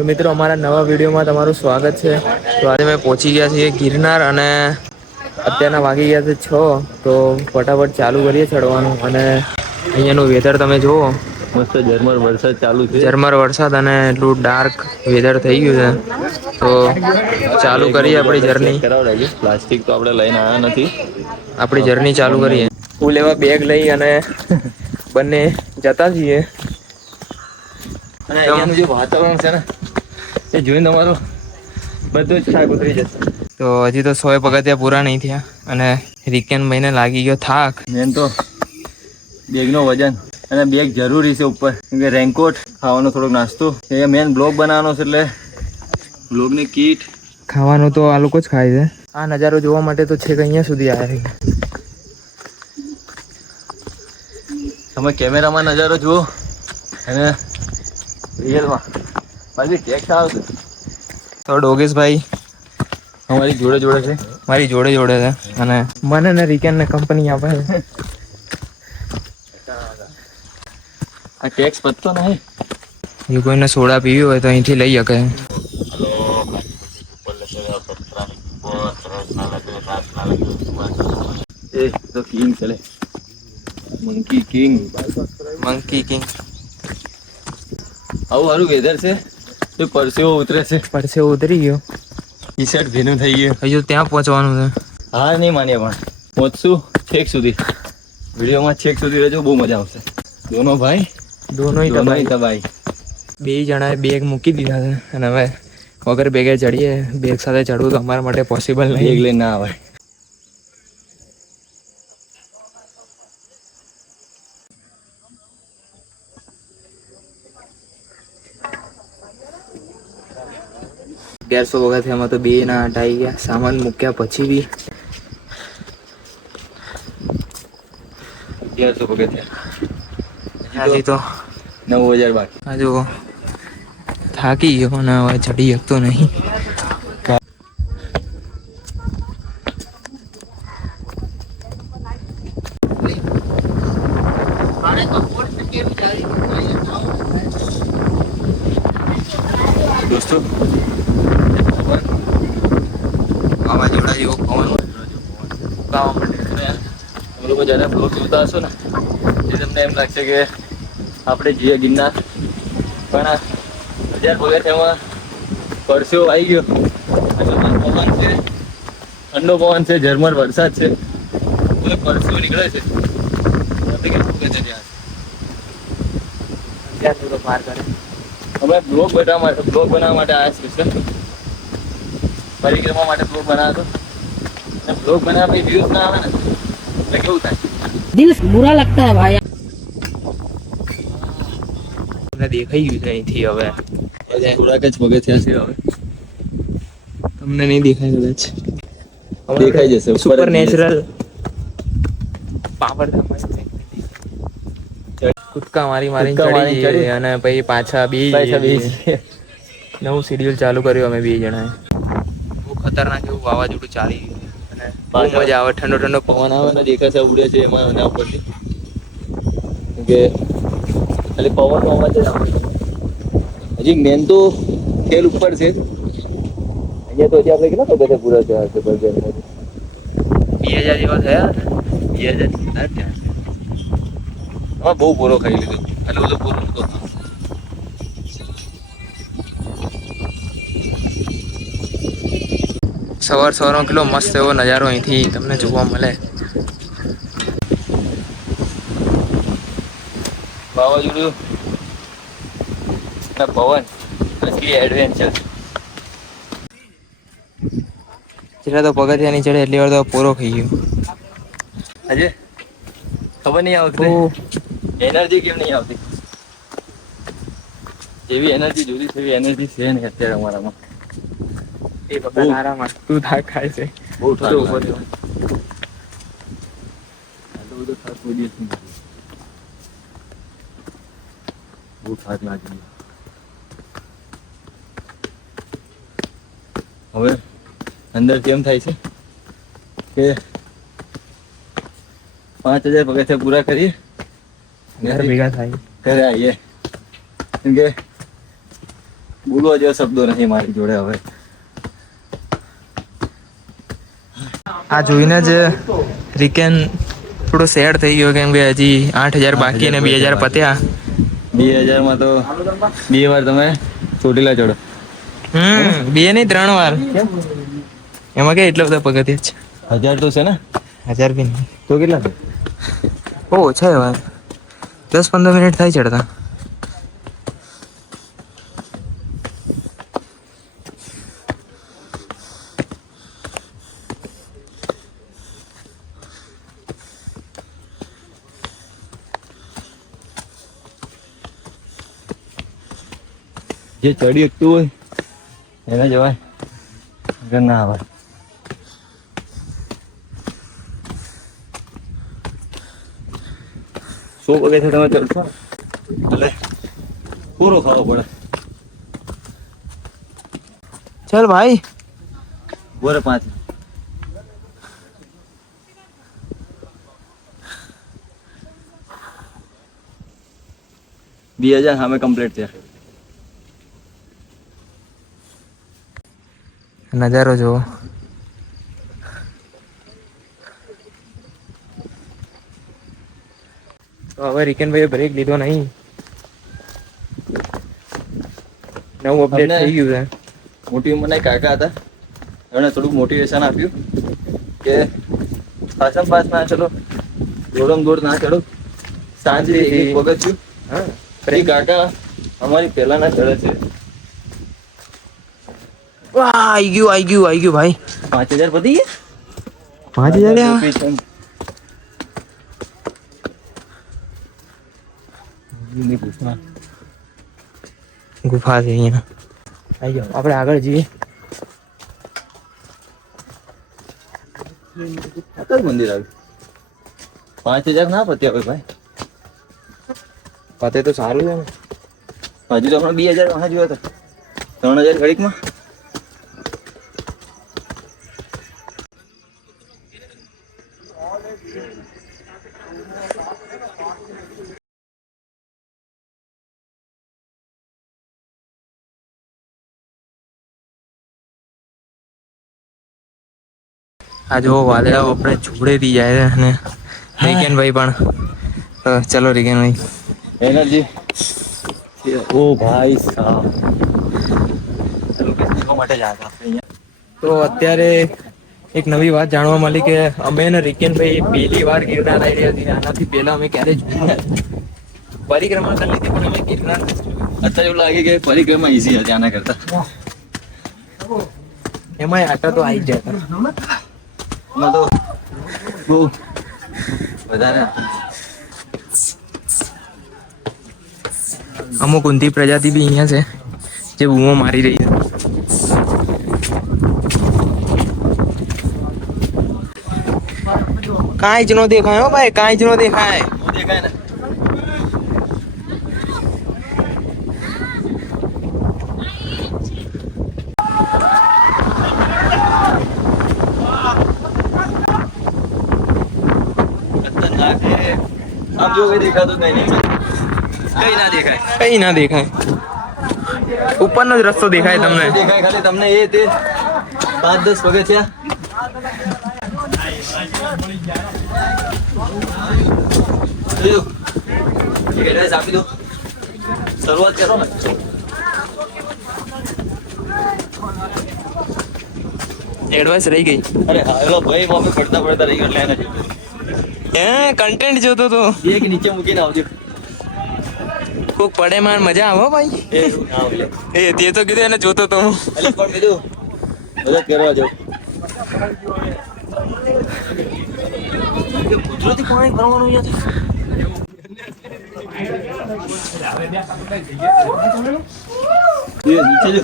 તો મિત્રો અમારા નવા વિડીયોમાં તમારું સ્વાગત છે. તો આજે અમે પહોંચી ગયા છીએ ગિરનાર અને અત્યારના વાગી ગયા છે 6. તો ફટાફટ ચાલુ કરીએ ચડવાનું અને અહીંયાનું વેધર તમે જુઓ. મસ્ત ઝરમર વરસાદ ચાલુ છે. ઝરમર વરસાદ અને એટલું ડાર્ક વેધર થઈ ગયું છે. તો ચાલુ કરીએ આપણી જર્ની. પ્લાસ્ટિક તો આપણે લઈને આવ્યા નથી. આપણી જર્ની ચાલુ કરીએ. ફૂલ એવા બેગ લઈ અને બંને જતા જઈએ. અને અહીંયાનું જે વાતાવરણ છે ને એ જોઈને તમારું બધું જ થાક ઉતરી જશે. તો હજી તો 100 પગથિયા પૂરા નહીં થયા અને રિકેન ભાઈને લાગી ગયો થાક. મેન તો બેગનો વજન અને બેગ જરૂરી છે ઉપર, કેમ કે રેનકોટ, ખાવાનો થોડોક નાસ્તો, એ મેન બ્લોગ બનાવવાનો છે એટલે બ્લોગની કીટ, ખાવાનું તો આ લોકો જ ખાય છે. આ નજારો જોવા માટે તો છેક અહીંયા સુધી આવ્યા. તમે કેમેરામાં નજારો જુઓ અને રિયલમાં બાકી ટેક્સ આવે છે. તો ડોગેશભાઈ અમારી જોડે જોડે છે, મારી જોડે જોડે છે અને મને ને રિકેનને કંપની આપે છે. આ ટેક્સ પતતો નહીં. એ કોઈને સોડા પીવી હોય તો અહીંથી લઈ શકે. એ તો કિંગ ચલે, મંકી કિંગ, મંકી કિંગ. આવું સારું વેધર છે તો પરસેવો ઉતરે છે. પરસેવો ઉતરી ગયો. ટી શર્ટ ભીનું થઈ ગયું. હજુ ત્યાં પહોંચવાનું છે. હા નહીં માનીએ પણ પહોંચશું છેક સુધી. વિડીયોમાં છેક સુધી રહેજો, બહુ મજા આવશે. દોનો ભાઈ દોનો તબાઈ. બે જણાએ બેગ મૂકી દીધા છે અને હવે વગર બેગે ચડીએ. બેગ સાથે ચડવું તો અમારા માટે પોસિબલ નહીં. બેગ લઈને ના આવે. ગેરસો પગથિયામાં તો બે ના હટાઈ ગયા. સામાન મૂક્યા પછી બી 1100 પગથિયા, હજી તો 9000 બાકી. આ જો થાકી ગયો અને હવે ચડી શકતો નહીં. દોસ્તો વાવાઝોડા જેવો પવન ગાવા માટે. તમે લોકો જ્યારે બ્લોગ જોતા હશો ને એ તમને એમ લાગશે કે આપણે જઈએ ગિરનાર, પણ 1000 પગથિયામાં પરસેવો આવી ગયો. પવન છે, ઠંડો પવન છે, ઝરમર વરસાદ છે, પરસેવો નીકળે છે. પાર કરે. અમે બ્લોગ બનાવવા માટે આવ્યા છીએ. પરિક્રમા માટે બ્લોગ બનાવ્યો હતો. બ્લોગ બનાવ્યા પછી વ્યૂઝ ના આવે ને એટલે કેવું થાય? દિલ બુરા લગતા હૈ ભાઈ. તમને દેખાઈ ગયું છે અહીંથી. હવે થોડાક જ પગથિયા છે. હવે તમને નહીં દેખાય કદાચ. દેખાઈ જશે. સુપર નેચરલ પાવર કૂદકા મારી ચડી અને પછી પાછા બે નવું શેડ્યુલ ચાલુ કર્યું અમે બે જણાએ. બહુ ખતરનાક એવું વાવાઝોડું ચાલી ગયું અને બહુ મજા આવે. ઠંડો ઠંડો પવન આવે. દેખાશે ઉડે છે એમાં એના ઉપરથી, કે ખાલી પવનનો અવાજ જ આવે. હજી મેન તો ખેલ ઉપર છે. અહીંયા તો હજી આપણે કેટલા પગથિયા પૂરા થયા હશે? 2000 જેવા થયા. 2000 થયા. હા, બહુ પૂરો ખાઈ લીધો. એટલે બધો પૂરો નતો. સવારનો કેટલો મસ્ત એવો નજારો અહીંથી તમને જોવા મળે. વાવાઝોડું અને પવન પછી એડવેન્ચર. જેટલા તો પગથિયા નહીં ચડે એટલી વાર તો પૂરો ખાઈ ગયો. આજે ખબર નહીં આવતી એનર્જી કેમ નહીં આવતી. જેવી એનર્જી જોતી તેવી એનર્જી છે નહીં અત્યારે અમારામાં. એ બધા આરામ તું થાક ખાય છે. બહુ થાક લાગે. આટલો બધો થાક કોઈ દિવસ નહીં લાગે. બહુ થાક લાગે. હવે અંદર કેમ થાય છે કે 5000 પગથિયા પૂરા કરીએ ઘર ભેગા થાય. ઘરે આવીએ, કેમ કે બહુ બોલવા જેવા શબ્દો નહીં મારી જોડે હવે. આ જોઈને જ રિકેન થોડો સેડ થઈ ગયો, કેમ કે હજી 8,000 બાકી અને 2,000 પત્યા. 2,000 માં તો 2 વાર તમે ચોટીલા ચડો. 2 નહીં 3 વાર. એમાં કે એટલો બધા પગથિયા છે. 1,000 તો છે ને? 1,000 બી નહીં. તો કેટલા છે? બહુ ઓછા એવા, 10-15 મિનિટ થાય ચડતા. જે ચડી શકતું હોય એને જવાય, અગર ના આવે. સો પગથિયા તમે ચડશો એટલે પૂરો ખાવો પડે. ચાલ ભાઈ, બોરે 5. બે 2,000 સામે કમ્પ્લીટ છે. નજારો જુઓ. તો હવે રિકેનભાઈએ બ્રેક લીધો નહીં, નવું અપડેટ થઈ ગયું છે. મોટી ઉંમરના એક કાકા હતા, એમણે થોડુંક મોટિવેશન આપ્યું કે પાછમ પાસ ના ચલો, દોડમ દોડ ના ચડો, સાંજે એક પગથિયું. હા, એ કાકા અમારી પહેલાના ચડે છે. વાહ, આવી ગયું ભાઈ. 5,000 પતી ગયા. 5,000 ગુફા છે અહીંયા. આવી જાઓ, આપણે આગળ જઈએ. અત્યારે મંદિર આવ્યું. 5,000 ના પત્યા હોય ભાઈ. પતે તો સારું છે ને. હજુ તો હમણાં 2,000 વાહ જોયા હતા. 3,000 ઘડીકમાં. આ જો વાદળાઓ આપણે જોડેથી જાય છે અને રિકેનભાઈ પણ. ચલો રિકેનભાઈ, એનર્જી. ઓ ભાઈ સાહેબ, લોકેશન માટે જ આવ્યા આપણે. તો અત્યારે એક નવી વાત જાણવા મળી કે અમે ને રિકેનભાઈ પહેલી વાર ગિરનાર આવી રહ્યા હતી. આનાથી પહેલા અમે ક્યારે જોયું નથી. પરિક્રમા કરી લીધી પણ અમે ગિરનાર નથી જોયું. અત્યારે એવું લાગે કે પરિક્રમા ઈઝી હતી આના કરતા. એમાંય આટા તો આવી જ જતા. એમાં તો બહુ વધારે. અમુક ઊંધી પ્રજાતિ બી અહીંયા છે જે બૂમો મારી રહી છે. કાંઈ જ નો દેખાય હો ભાઈ, કાંઈ જ નો દેખાય. દેખાય ને. ખતરનાક છે. આમ જો કઈ દેખાતું જ નહીં. કઈ ના દેખાય. કઈ ના દેખાય. ઉપરનો જ રસ્તો દેખાય તમને. દેખાય ખાલી તમને એ તે 5-10 પગથિયા. એડ્રેસ આપી દો, શરૂઆત કરો ને. એડવાઇસ રહી ગઈ. અરે હા, એલો ભાઈ માફી પડતા પડતા રહી ગયો એટલે એને જોતો. કન્ટેન્ટ જોતો તો. એક નીચે મૂકીને આવજો. કોક પડે માં મજા આવે હો ભાઈ. એ ના આવજો. એ તે તો કીધું એને જોતો તો હું. એટલે પણ કીધું મદદ કરવા જાઉં. કુદરતી પાણી ભરવાનું અહીંયા નીચે જો.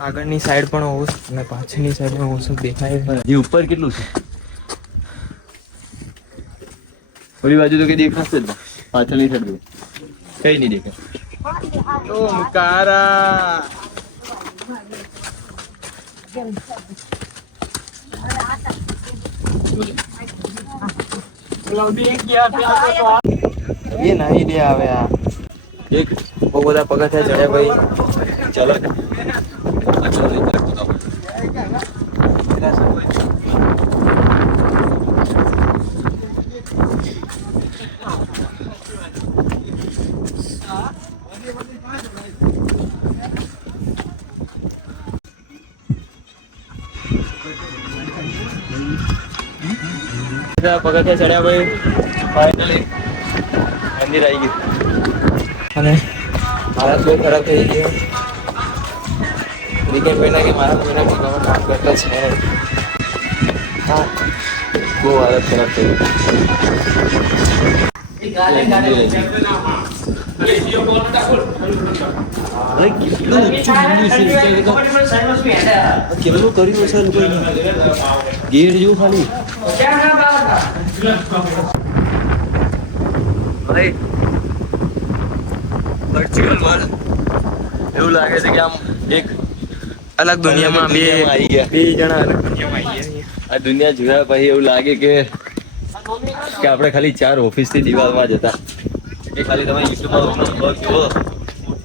આગળની સાઈડ પણ ઓસ અને પાછળની સાઈડ પણ ઓસ દેખાય છે. હજી ઉપર કેટલું છે? ઓલી બાજુ તો કઈ દેખાશે જ ના. પાછળની સાઈડ કઈ નહીં દેખાય. ઓમકારા એ નહીં દે આવે આ એક બહુ બધા પગથિયા ચડ્યા ભાઈ. ચાલો પગથિયા ચડ્યા ભાઈ. ફાઇનલી મંદિર આવી ગયું. અને હાલત બહુ ખરાબ થઈ ગઈ. વીકેન્ડ પહેલા કે મારા મહિના ભેગામાં કામ કરતા છે. હા બહુ હાલત ખરાબ થઈ ગઈ. કેટલું કર્યું હશે ગેટ જેવું ખાલી. વર્ચ્યુઅલ વર્લ્ડ એવું લાગે છે કે આમ એક અલગ દુનિયામાં બે આવી ગયા. બે જણા અલગ દુનિયામાં આવી ગયા. આ દુનિયા જોયા પછી એવું લાગે કે આપણે ખાલી 4 ઓફિસથી દિવાલમાં જતા કે ખાલી તમે યુટ્યુબમાં જુઓ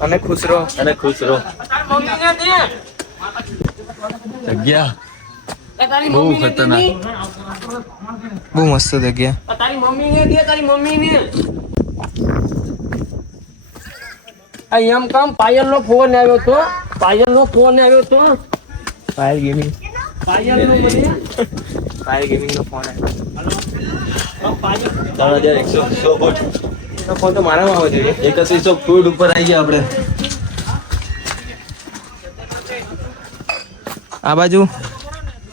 અને ખુશ રહો. અને ખુશ રહો. જગ્યા બહુ ખતરનાક. બહુ મસ્ત જગ્યા. તારી મમ્મી ને દે તારી મમ્મી ને એમ કામ પાયલ નો ફોન આવ્યો તો fire gaming Payal no fire gaming નો ફોન આવ્યો. 3100 ફૂટ તો ફોન તો મારામાં આવવો જોઈએ. 3100 ફૂટ ઉપર આવી ગયા આપણે. આ બાજુ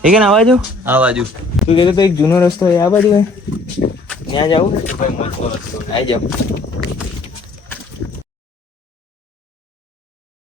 એ કે આ બાજુ આ બાજુ તું કહેતો તો એક જૂનો રસ્તો હોય આ બાજુ ત્યાં જાવું. ભાઈ મોટો રસ્તો. આવી જાવ.